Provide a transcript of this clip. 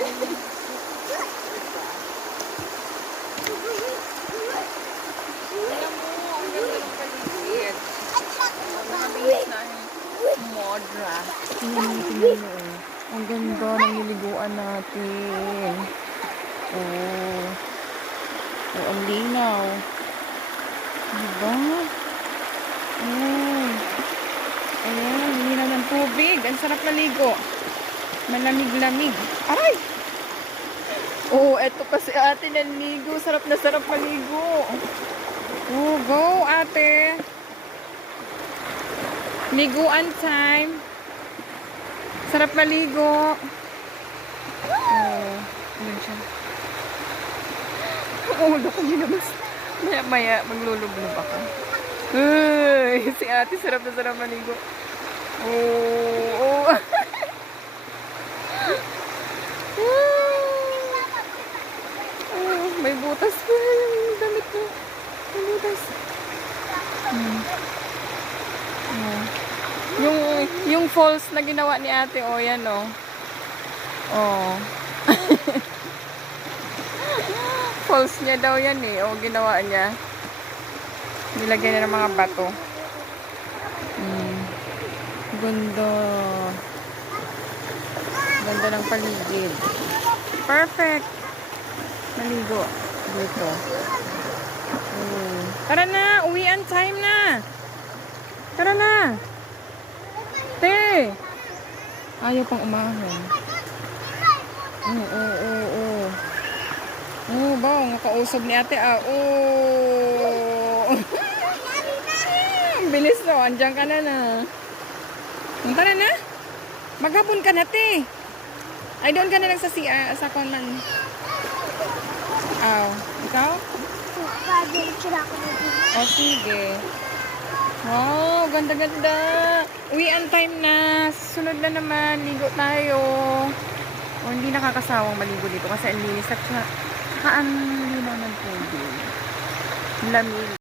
Ang ganda ng paligid. Ang modra. Tingnan mo, tingnan mo. oh. Ang ganda ng niliguan natin. Oh. Oh, ang linaw. Diba? Oh. Ayan, linaw ng tubig. Ang sarap maligo. Malamig-lamig. Aray! Oh, eto pa si ate naligo. Sarap na sarap maligo. Oh, go ate. Liguan time. Sarap maligo. Oh, yun siya. Oh, ulo ko nilabas. Maya, maya, maglulublob ako. Uy, si ate sarap na sarap maligo. Oh, oh. Oh, may butas pa yung damit ko. May butas. Hmm. Oh. Yung, yung falls na ginawa ni ate, oh, yan, oh. Oh. falls niya daw yan, eh. Oh, ginawa niya. Nilagyan niya ng mga bato. Hmm. Ganda. Ganda ng paligid. Perfect. Maligo. Dito. Hmm. Tara na, uwian time na. Tara na. Te. Ayaw pang umahon. Oo, oo, oo, oo. Oo, ba, nga kausap ni ate, ah. Oo. Ang bilis no, andyan ka na na. Hmm, Tara na. Maghapon ka na, te. Ay, doon ka na lang sa, si, ah, sa conman. O, sige. Wow, ganda-ganda. Uwian time na. Sunod na naman. Ligo tayo. O, hindi nakakasawang maligo dito kasi ang linis at saka ang linaw ng tubig. Lamig.